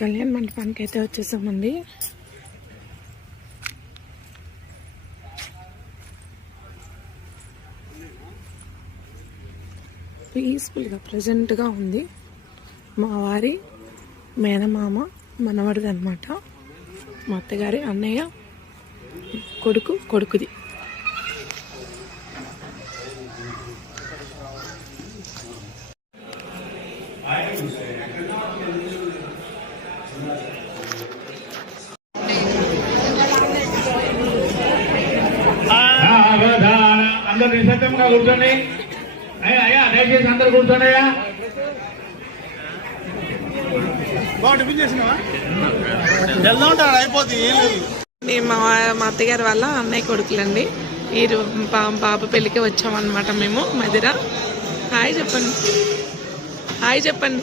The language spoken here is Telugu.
కళ్యాణ మండపానికి అయితే వచ్చేసామండి. పీస్ఫుల్గా ప్రజెంట్గా ఉంది. మా వారి మేనమామ మనవడిది అనమాట. మా అత్తగారి అన్నయ్య కొడుకుది. అందరు నిశ్శబ్దంగా కూర్చోండి. అయ్యా దయచేసి అందరు కూర్చోండి. అయ్యా మా అత్తగారి వాళ్ళ అన్నయ్య కొడుకులండి. వీరు బాబు పెళ్ళికి వచ్చామన్నమాట మేము మదిర. హాయ్ చెప్పండి.